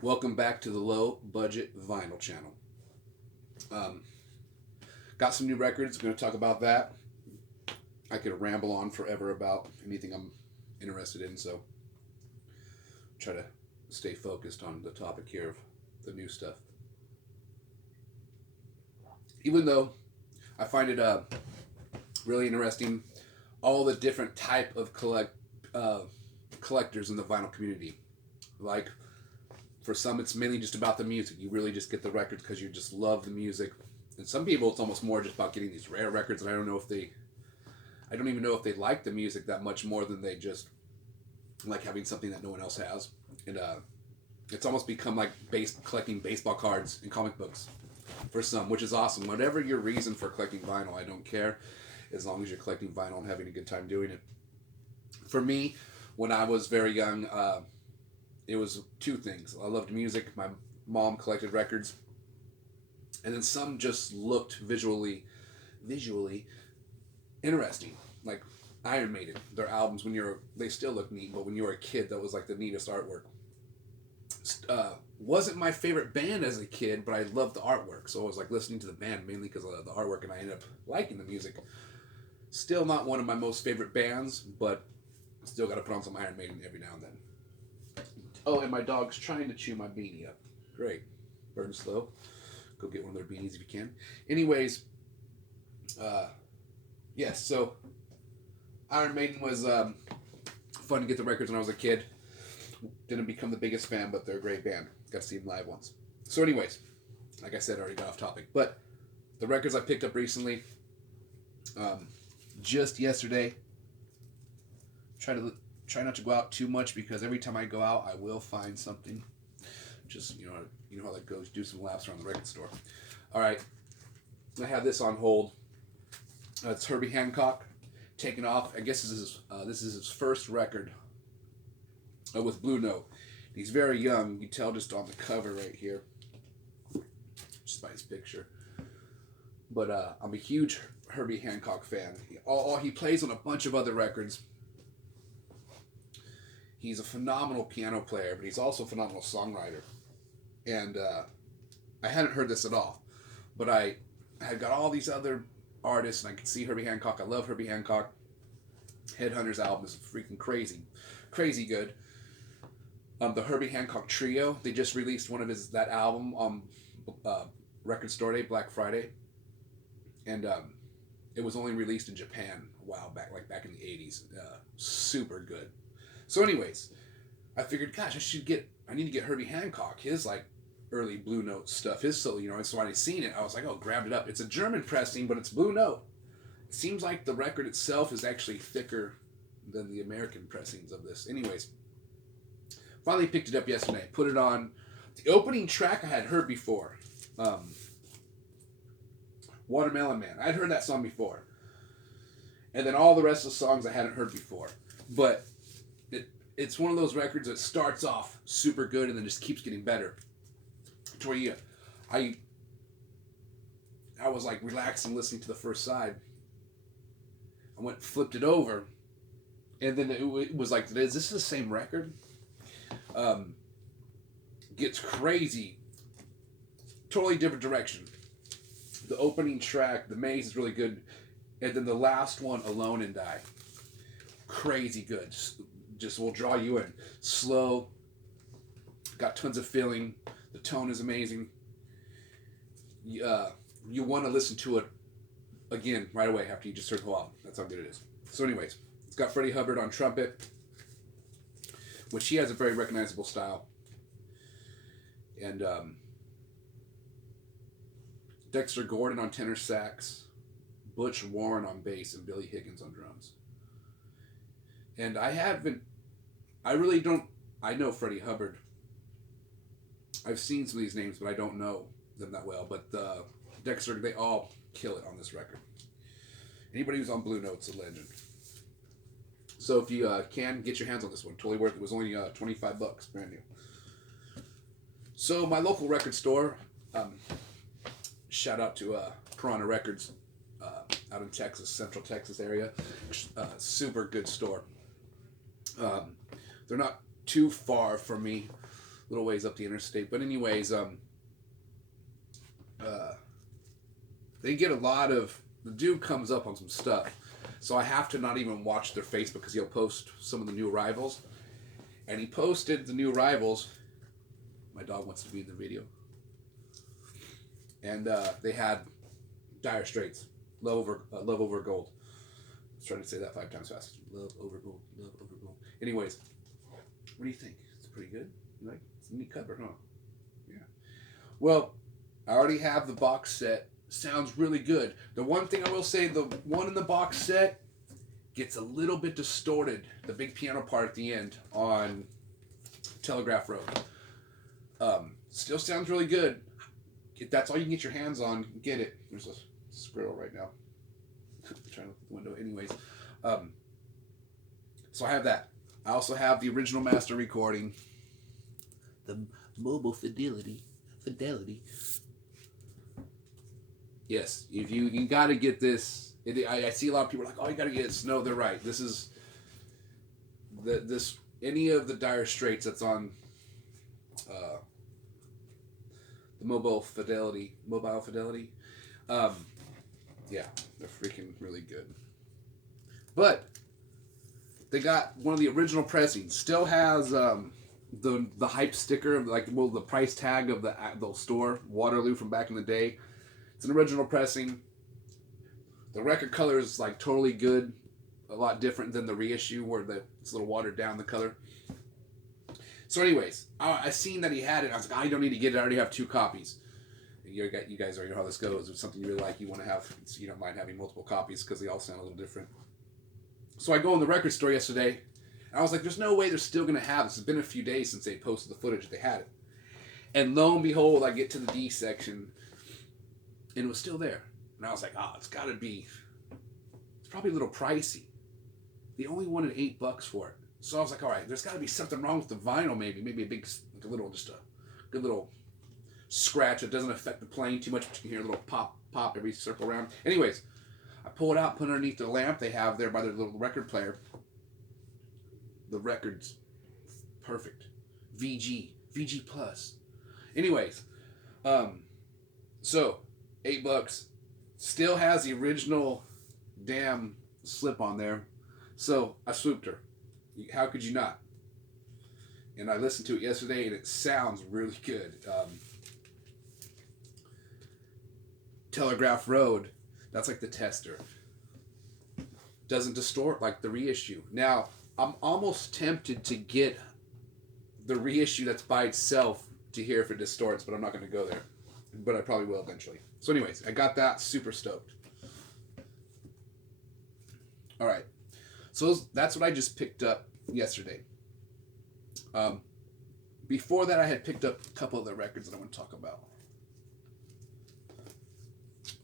Welcome back to the Low Budget Vinyl Channel. Um, got some new records. Going to talk about that. I could ramble on forever about anything I'm interested in, so try to stay focused on the topic here of the new stuff. Even though I find it really interesting, all the different type of uh, collectors in the vinyl community. Like for some, it's mainly just about the music. You really just get the records because you just love the music. And some people, it's almost more just about getting these rare records. And I don't even know if they like the music that much more than they just like having something that no one else has. And it's almost become like collecting baseball cards and comic books for some, which is awesome. Whatever your reason for collecting vinyl, I don't care, as long as you're collecting vinyl and having a good time doing it. For me, when I was very young, it was two things. I loved music. My mom collected records, and then some just looked visually interesting, like Iron Maiden. Their albums, they still look neat, but when you were a kid, that was like the neatest artwork. Wasn't my favorite band as a kid, but I loved the artwork, so I was like listening to the band mainly because of the artwork, and I ended up liking the music. Still not one of my most favorite bands, but still got to put on some Iron Maiden every now and then. Oh, and my dog's trying to chew my beanie up. Great. Burn slow. Go get one of their beanies if you can. Anyways, yes, so Iron Maiden was fun to get the records when I was a kid. Didn't become the biggest fan, but they're a great band. Got to see them live once. So, anyways, like I said, I already got off topic. But the records I picked up recently, just yesterday. Try not to go out too much because every time I go out, I will find something. Just you know how that goes. Do some laps around the record store. All right, I have this on hold. It's Herbie Hancock, taking off. I guess this is his first record with Blue Note. He's very young. You can tell just on the cover right here, just by his picture. But I'm a huge Herbie Hancock fan. He plays on a bunch of other records. He's a phenomenal piano player, but he's also a phenomenal songwriter. And I hadn't heard this at all, but I had got all these other artists, and I could see Herbie Hancock. I love Herbie Hancock. Headhunters album is freaking crazy good. The Herbie Hancock Trio, they just released that album on Record Store Day, Black Friday, and it was only released in Japan a while back, like back in the '80s. Super good. So, anyways, I figured, gosh, I need to get Herbie Hancock, his like early Blue Note stuff, his solo, so when I seen it, I was like, oh, grabbed it up. It's a German pressing, but it's Blue Note. It seems like the record itself is actually thicker than the American pressings of this. Anyways, finally picked it up yesterday, put it on. The opening track I had heard before, Watermelon Man. I'd heard that song before. And then all the rest of the songs I hadn't heard before. But it's one of those records that starts off super good and then just keeps getting better. To where I was like relaxing listening to the first side. I flipped it over, and then it was like, is this the same record? Gets crazy. Totally different direction. The opening track, The Maze, is really good. And then the last one, Alone and Die. Crazy good. Just will draw you in. Slow. Got tons of feeling. The tone is amazing. You want to listen to it again right away after you just heard the whole album. That's how good it is. So anyways, it's got Freddie Hubbard on trumpet, which he has a very recognizable style. And Dexter Gordon on tenor sax, Butch Warren on bass, and Billy Higgins on drums. And I know Freddie Hubbard. I've seen some of these names, but I don't know them that well. But Dexter, they all kill it on this record. Anybody who's on Blue Note's a legend. So if you can, get your hands on this one. Totally worth it. It was only $25, brand new. So my local record store, shout out to Piranha Records out in Texas, Central Texas area. Super good store. They're not too far from me. little ways up the interstate. But anyways, they get a lot of, the dude comes up on some stuff. So I have to not even watch their Facebook because he'll post some of the new arrivals. And he posted the new arrivals. My dog wants to be in the video. And they had Dire Straits, Love Over Gold. I was trying to say that 5 times fast. Love Over Gold, Love Over Gold. Anyways, what do you think? It's pretty good. You like? It's a neat cover, huh? Yeah. Well, I already have the box set. Sounds really good. The one thing I will say, the one in the box set gets a little bit distorted. The big piano part at the end on Telegraph Road. Still sounds really good. If that's all you can get your hands on, get it. There's a squirrel right now. Trying to look at the window. Anyways. So I have that. I also have the original master recording. The mobile fidelity. Yes, if you got to get this. I see a lot of people like, oh, you got to get this. No, they're right. This is any of the Dire Straits that's on the mobile fidelity. Yeah, they're freaking really good. But they got one of the original pressings. Still has the hype sticker, like the price tag of the store Waterloo from back in the day. It's an original pressing. The record color is like totally good, a lot different than the reissue where it's a little watered down the color. So, anyways, I seen that he had it. I was like, I don't need to get it. I already have 2 copies. You guys already know how this goes. If it's something you really like, you want to have, you don't mind having multiple copies because they all sound a little different. So I go in the record store yesterday, and I was like, there's no way they're still going to have this. It's been a few days since they posted the footage that they had it. And lo and behold, I get to the D section, and it was still there. And I was like, it's got to be, it's probably a little pricey. They only wanted $8 for it. So I was like, all right, there's got to be something wrong with the vinyl maybe. Maybe a big, like a little, just a good little scratch that doesn't affect the playing too much, but you can hear a little pop every circle around. Anyways, I pull it out, put it underneath the lamp they have there by their little record player. The record's perfect. VG Plus. Anyways, so $8 still has the original damn slip on there. So I swooped her. How could you not? And I listened to it yesterday, and it sounds really good. Telegraph Road, that's like the tester. Doesn't distort like the reissue. Now, I'm almost tempted to get the reissue that's by itself to hear if it distorts, but I'm not going to go there. But I probably will eventually. So anyways, I got that. Super stoked. All right. So that's what I just picked up yesterday. Before that, I had picked up a couple of the records that I want to talk about.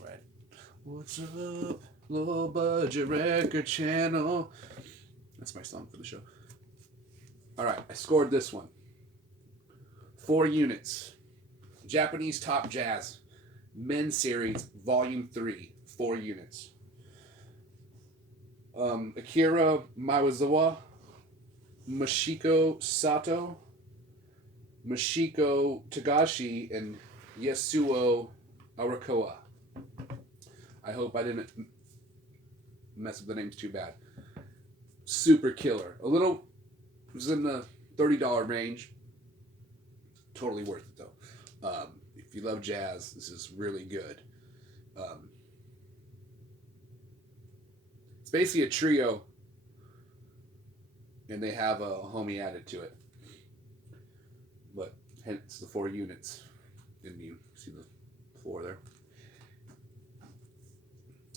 All right. What's up, low budget record channel? That's my song for the show. All right. I scored this one. 4 units. Japanese Top Jazz. Men's Series, Volume 3. 4 units. Akira Maezawa, Mashiko Sato, Mashiko Tagashi, and Yasuo Arakawa. I hope I didn't mess up the names too bad. Super killer. A little, it was in the $30 range. Totally worth it though. If you love jazz, this is really good. It's basically a trio, and they have a homie added to it. But hence the 4 units. And you see the floor there.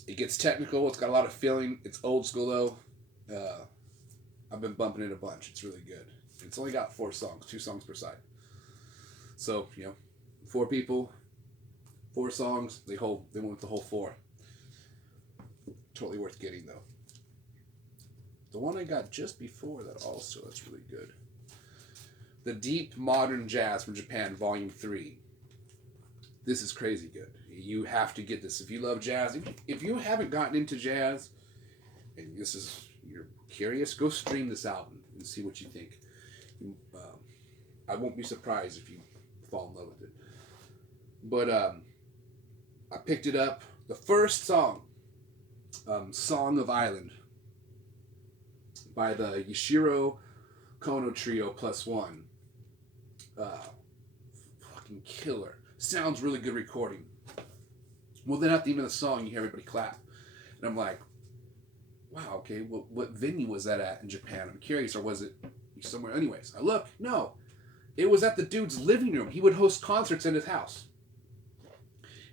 It gets technical. It's got a lot of feeling. It's old school though. I've been bumping it a bunch. It's really good. It's only got 4 songs, 2 songs per side. So 4 people, 4 songs. They went with the whole 4. Totally worth getting though. The one I got just before that also, that's really good. The Deep Modern Jazz from Japan, Volume 3. This is crazy good. You have to get this if you love jazz. If you haven't gotten into jazz, and you're curious, go stream this album and see what you think. I won't be surprised if you fall in love with it. But I picked it up. The first song, Song of Island, by the Yashiro Kono Trio +1. Fucking killer. Sounds really good recording. Well, then at the end of the song, you hear everybody clap. And I'm like, wow, okay, well, what venue was that at in Japan? I'm curious, or was it somewhere? Anyways, I look, no. It was at the dude's living room. He would host concerts in his house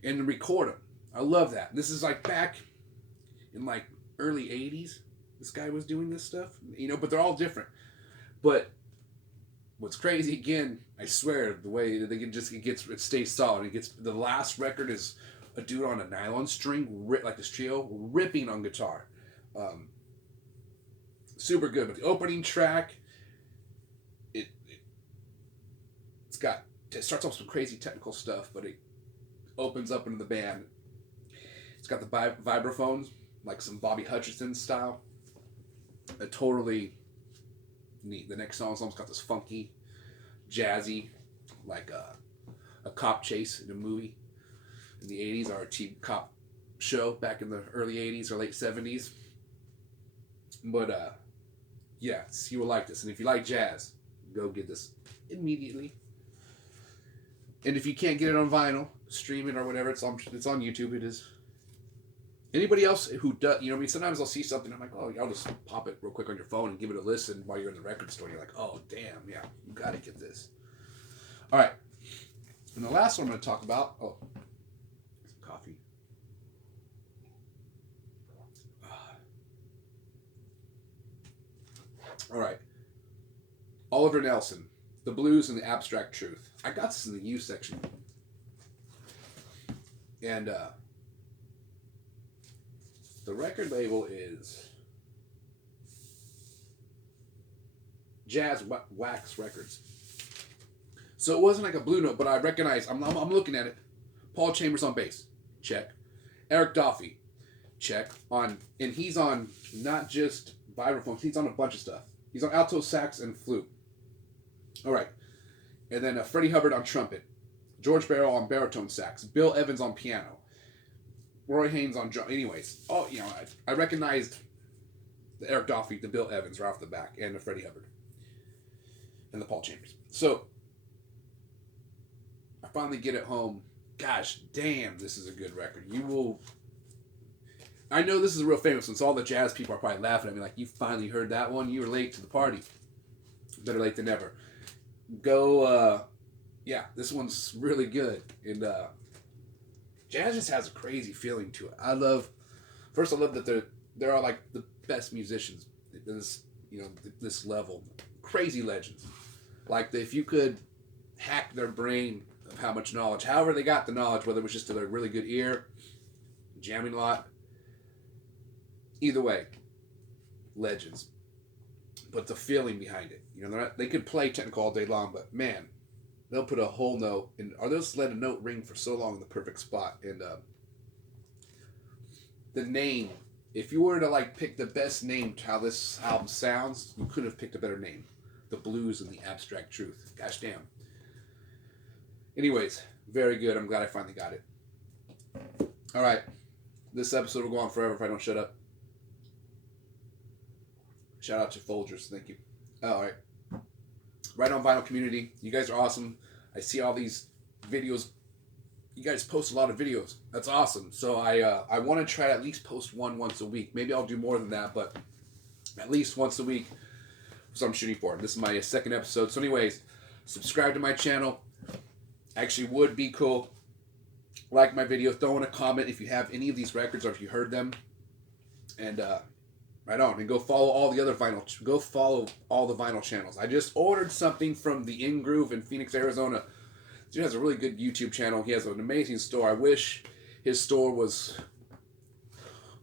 and record them. I love that. This is like back in like early 80s. This guy was doing this stuff, you know, but they're all different. But what's crazy again, I swear, the way that it stays solid. It gets, the last record is a dude on a nylon string, like this trio, ripping on guitar. Super good. But the opening track, it starts off with some crazy technical stuff, but it opens up into the band. It's got the vibraphones, like some Bobby Hutcherson style. Totally neat. The next song's almost got this funky, jazzy, like a cop chase in a movie in the 80s, or a cheap cop show back in the early 80s or late 70s. But yeah, you will like this. And if you like jazz, go get this immediately. And if you can't get it on vinyl, stream it or whatever. It's on YouTube. It is. Anybody else who does, you know, I mean, sometimes I'll see something, I'm like, oh, I'll just pop it real quick on your phone and give it a listen while you're in the record store. And you're like, oh, damn, yeah, you got to get this. All right. And the last one I'm going to talk about, some coffee. All right. Oliver Nelson, The Blues and the Abstract Truth. I got this in the U section. And the record label is Jazz Wax Records. So it wasn't like a Blue Note, but I recognize, I'm looking at it. Paul Chambers on bass, check. Eric Doffey, check. And he's on not just vibraphones, he's on a bunch of stuff. He's on alto sax and flute. All right. And then Freddie Hubbard on trumpet. George Barrow on baritone sax. Bill Evans on piano. Roy Haynes on drum. Anyways, you know, I recognized the Eric Doffey, the Bill Evans right off the back, and the Freddie Hubbard. And the Paul Chambers. So, I finally get it home. Gosh, damn, this is a good record. You will... I know this is a real famous one, so all the jazz people are probably laughing at me like, you finally heard that one? You were late to the party. Better late than never. Go, yeah, this one's really good. And jazz just has a crazy feeling to it. I love that there are like the best musicians in this, you know, this level. Crazy legends. Like, if you could hack their brain of how much knowledge, however they got the knowledge, whether it was just a really good ear, jamming a lot, either way, legends. But the feeling behind it, you know, they could play technical all day long, but man, they'll put a whole note, and or they'll just let a note ring for so long in the perfect spot. And the name, if you were to like pick the best name to how this album sounds, you couldn't have picked a better name. The Blues and the Abstract Truth. Gosh damn. Anyways, very good. I'm glad I finally got it. All right, this episode will go on forever if I don't shut up. Shout out to Folgers. Thank you. All right. Right on Vinyl Community. You guys are awesome. I see all these videos. You guys post a lot of videos. That's awesome. So I want to try to at least post one once a week. Maybe I'll do more than that, but at least once a week. So I'm shooting for. This is my second episode. So anyways, subscribe to my channel. Actually would be cool. Like my video. Throw in a comment if you have any of these records or if you heard them. And right on. And go follow all the other vinyl channels. I just ordered something from the In Groove in Phoenix, Arizona. Dude has a really good YouTube channel. He has an amazing store. I wish his store was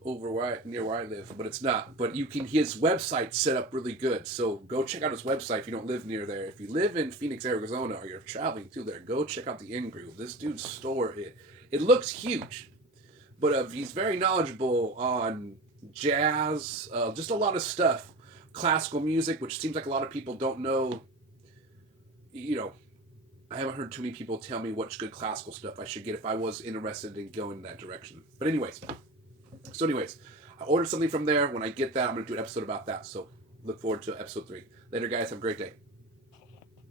over near where I live, but it's not. But his website's set up really good. So go check out his website if you don't live near there. If you live in Phoenix, Arizona, or you're traveling through there, go check out the In Groove. This dude's store, it looks huge. But he's very knowledgeable on jazz, just a lot of stuff. Classical music, which seems like a lot of people don't know, you know, I haven't heard too many people tell me which good classical stuff I should get if I was interested in going in that direction. But anyways, I ordered something from there. When I get that, I'm going to do an episode about that. So look forward to episode 3. Later, guys. Have a great day.